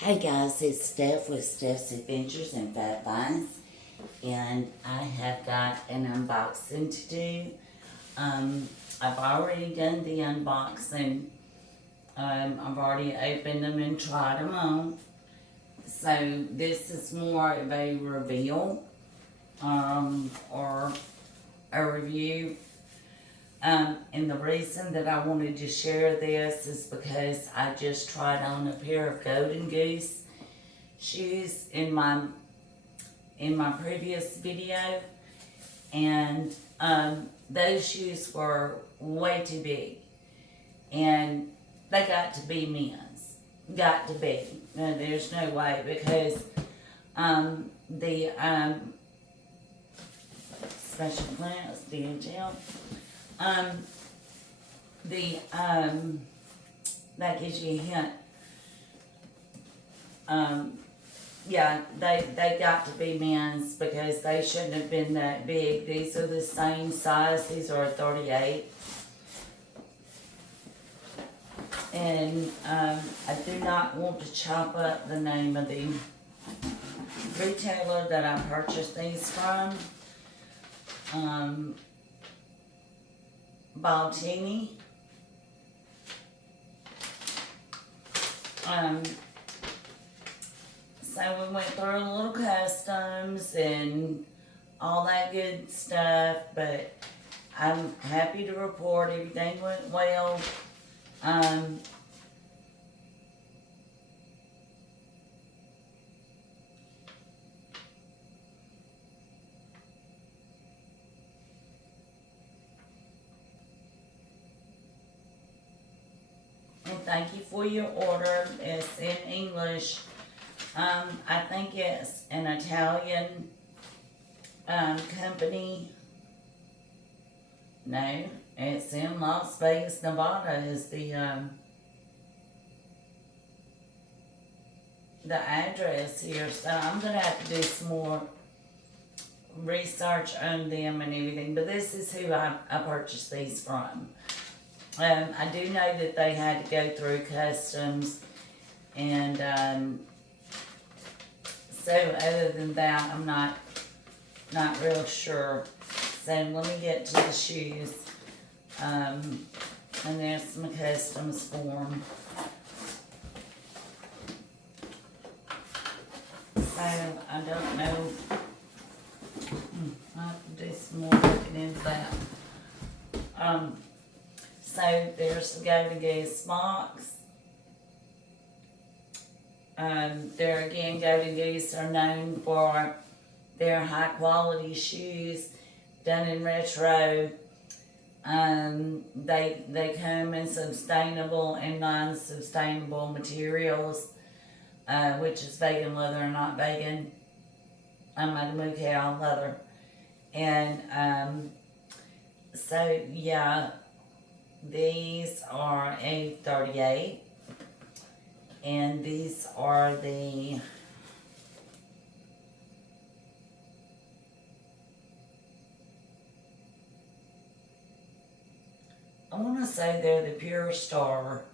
Hey guys, it's Steph with Steph's Adventures and Fat Finds, and I have got an unboxing to do. I've already done the unboxing. I've already opened them and tried them on. So this is more of a reveal, or a review. And the reason that I wanted to share this is because I just tried on a pair of Golden Goose shoes in my previous video, and those shoes were way too big, and they got to be men's. Got to be. There's no way, because the special class detail. That gives you a hint. Yeah, they got to be men's because they shouldn't have been that big. These are the same size. These are a 38. And I do not want to chop up the name of the retailer that I purchased these from. Baltini. So we went through a little customs and all that good stuff, but I'm happy to report everything went well. And thank you for your order. It's in English. I think it's an Italian company. No, it's in Las Vegas, Nevada is the address here. So I'm gonna have to do some more research on them and everything. But this is who I purchased these from. I do know that they had to go through customs, and so other than that, I'm not real sure. So let me get to the shoes. And there's my customs form. So I don't know. I have to do some more looking into that. So there's the Golden Goose box. There again, Golden Goose are known for their high quality shoes done in retro. They come in sustainable and non-sustainable materials, which is vegan leather and not vegan. I'm a moo cow leather. And so yeah, these are a 38. And these are the I want to say they're the Pure Star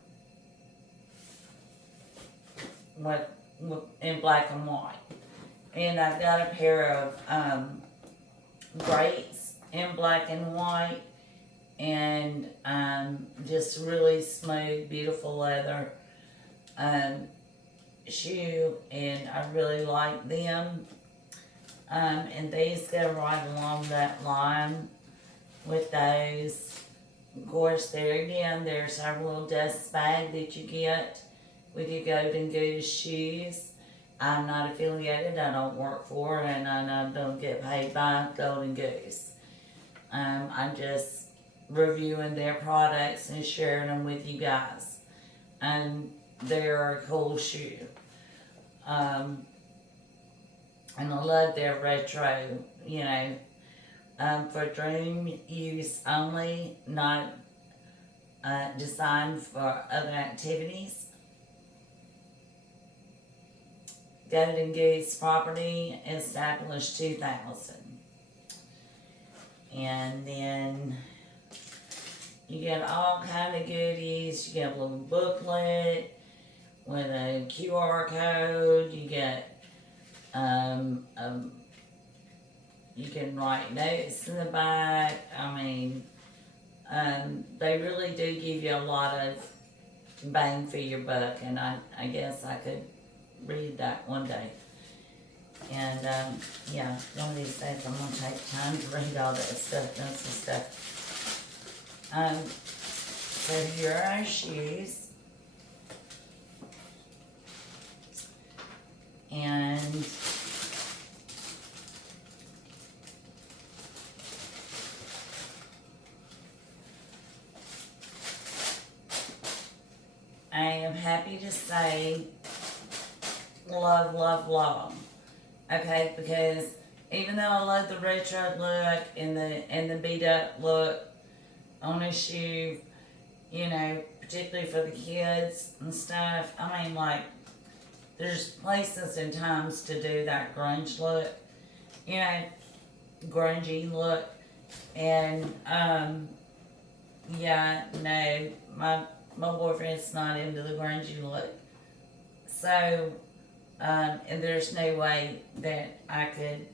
in black and white. And I've got a pair of greats in black and white, and just really smooth, beautiful leather shoe, and I really like them. And these go right along that line with those. Of course, there again, there's our little dust bag that you get with your Golden Goose shoes. I'm not affiliated, I don't work for it, and I don't get paid by Golden Goose. I'm just reviewing their products and sharing them with you guys. And they're a cool shoe. And I love their retro, for dream use only, not designed for other activities. Golden Goose property established 2000. And then you get all kind of goodies. You get a little booklet with a QR code. You get, you can write notes in the back. I mean, they really do give you a lot of bang for your buck, and I guess I could read that one day. And yeah, one of these days I'm gonna take time to read all that stuff, and some stuff. So here are our shoes. And I am happy to say love, love, love them. Okay, because even though I love the retro look and the beat up look on a shoe, you know, particularly for the kids and stuff, I mean, like, there's places and times to do that grunge look, you know, grungy look, and yeah, no, my boyfriend's not into the grungy look, so and there's no way that I could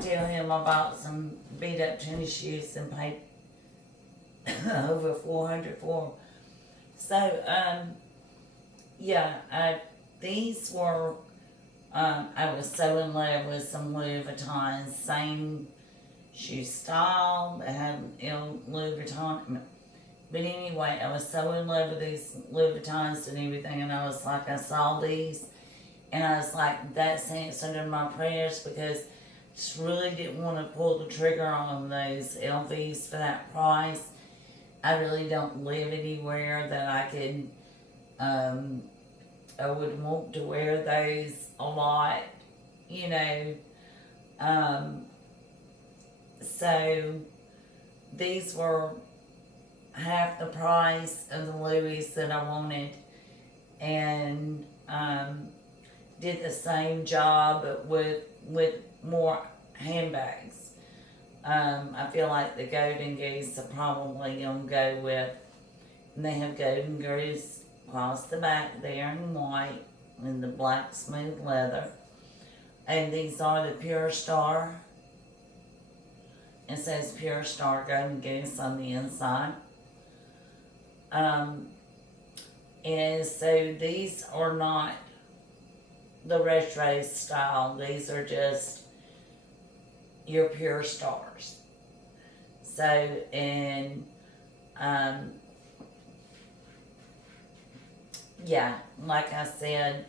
tell him I bought some beat up tennis shoes and paid over $400 for them. So yeah, these were, I was so in love with some Louis Vuittons, same shoe style, they had, you know, Louis Vuitton. But anyway, I was so in love with these Louis Vuittons and everything, and I was like, I saw these, and I was like, that's answered in my prayers, because I just really didn't want to pull the trigger on those LVs for that price. I really don't live anywhere that I could, I would want to wear those a lot, you know. So these were half the price of the Louis that I wanted, and did the same job but with more handbags. I feel like the Golden Goose are probably gonna go with, and they have Golden Goose across the back there in white and the black smooth leather, and these are the Pure Star. It says Pure Star Golden Goose on the inside. And so these are not the retro style, these are just your Pure Stars. So, and yeah, like I said,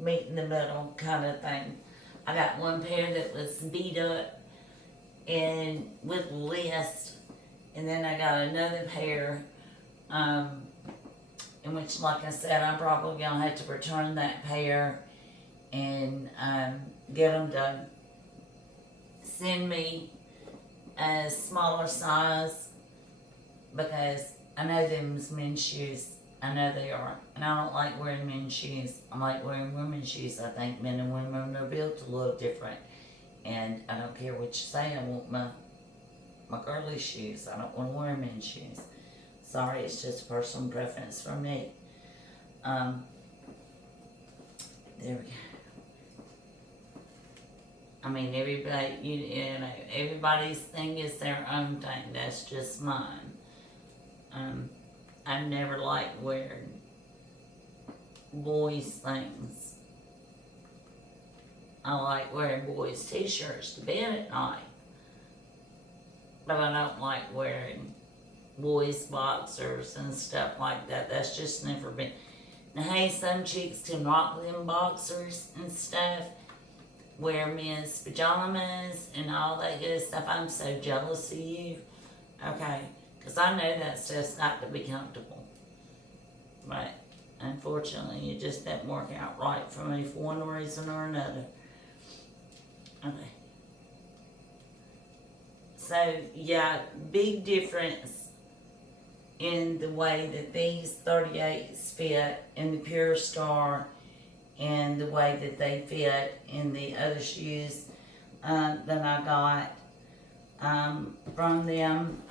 meet in the middle kind of thing. I got one pair that was beat up and with list, and then I got another pair, in which, like I said, I'm probably gonna have to return that pair and get them to send me a smaller size, because I know them's men's shoes. I know they are. And I don't like wearing men's shoes. I like wearing women's shoes. I think men and women are built to look different. And I don't care what you say, I want my girly shoes. I don't want to wear men's shoes. Sorry, it's just personal preference for me. There we go. I mean, everybody, you know, everybody's thing is their own thing. That's just mine. I never liked wearing boys' things. I like wearing boys' t-shirts to bed at night. But I don't like wearing boys' boxers and stuff like that. That's just never been. Now, hey, some chicks can rock them boxers and stuff, wear men's pajamas and all that good stuff. I'm so jealous of you. Okay. Because I know that stuff's got to be comfortable. But unfortunately, it just didn't work out right for me for one reason or another. Okay. So, yeah, big difference in the way that these 38s fit in the Pure Star and the way that they fit in the other shoes that I got from them.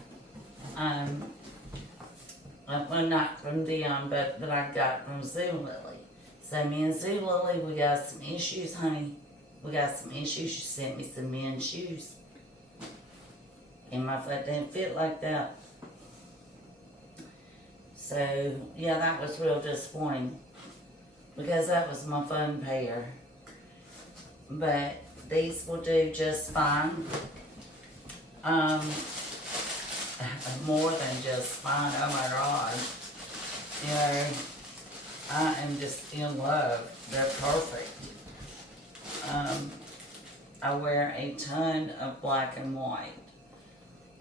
Well, not from them, but that I got from Zulily. So me and Zulily, we got some issues, honey. We got some issues. She sent me some men's shoes. And my foot didn't fit like that. So, yeah, that was real disappointing. Because that was my fun pair. But these will do just fine. More than just fine, oh my God. You know, I am just in love. They're perfect. I wear a ton of black and white.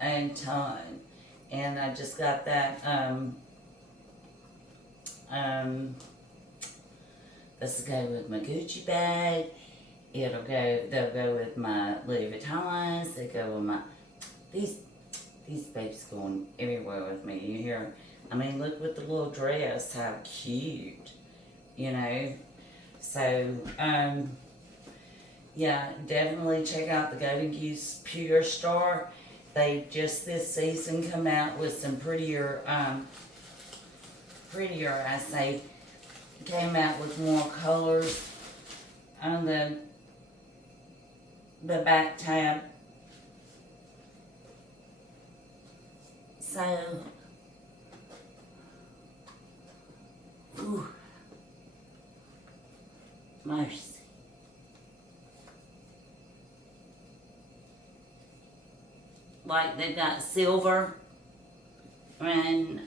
A ton. And I just got that, this will go with my Gucci bag. They'll go with my Louis Vuittons. They go with my, these babes going everywhere with me. You hear, I mean, look with the little dress, how cute, you know. So, yeah, definitely check out the Golden Goose Pure Star. They just this season come out with some prettier, I say, came out with more colors on the back tab. So, ooh, mercy. Like they got silver and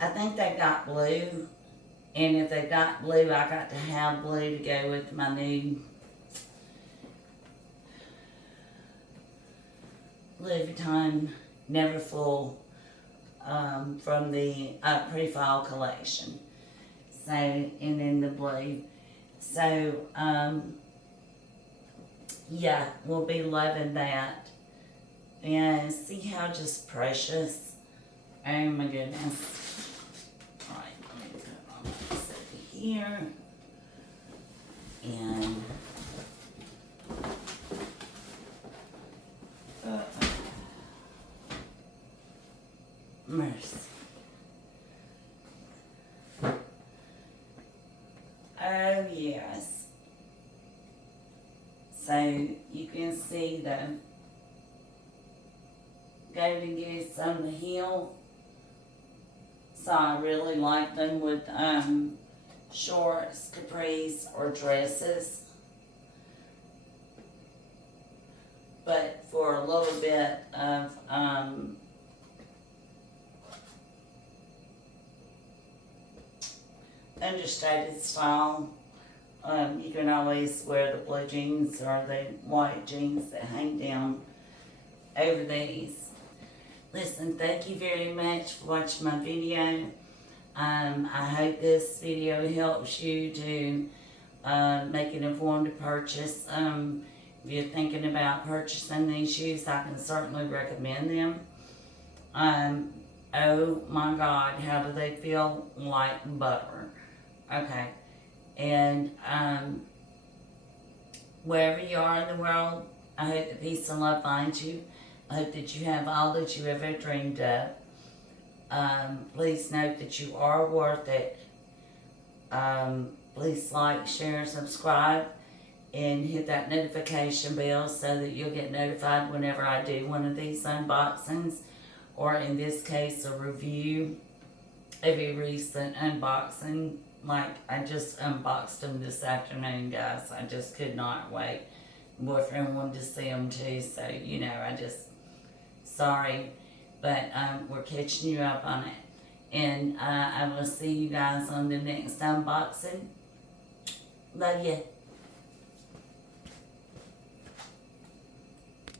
I think they got blue. And if they got blue, I got to have blue to go with my new Louis Vuitton Never Full from the Pre-Fall collection. So, and then the blue. So, yeah, we'll be loving that. And see how just precious. Oh my goodness. Alright, let me put it on this over here. And mercy. Oh yes. So you can see the Golden Goose on the heel. So I really like them with shorts, capris, or dresses. But for a little bit of understated style, you can always wear the blue jeans or the white jeans that hang down over these. Listen, thank you very much for watching my video. I hope this video helps you to make an informed purchase. If you're thinking about purchasing these shoes, I can certainly recommend them. Oh my God, how do they feel? Like butter. Okay. And wherever you are in the world, I hope that peace and love finds you. I hope that you have all that you ever dreamed of. Please note that you are worth it. Please like, share, and subscribe. And hit that notification bell so that you'll get notified whenever I do one of these unboxings. Or in this case, a review of a recent unboxing. Like, I just unboxed them this afternoon, guys. I just could not wait. Boyfriend wanted to see them too, so, you know, sorry, but we're catching you up on it. And I will see you guys on the next unboxing. Love you.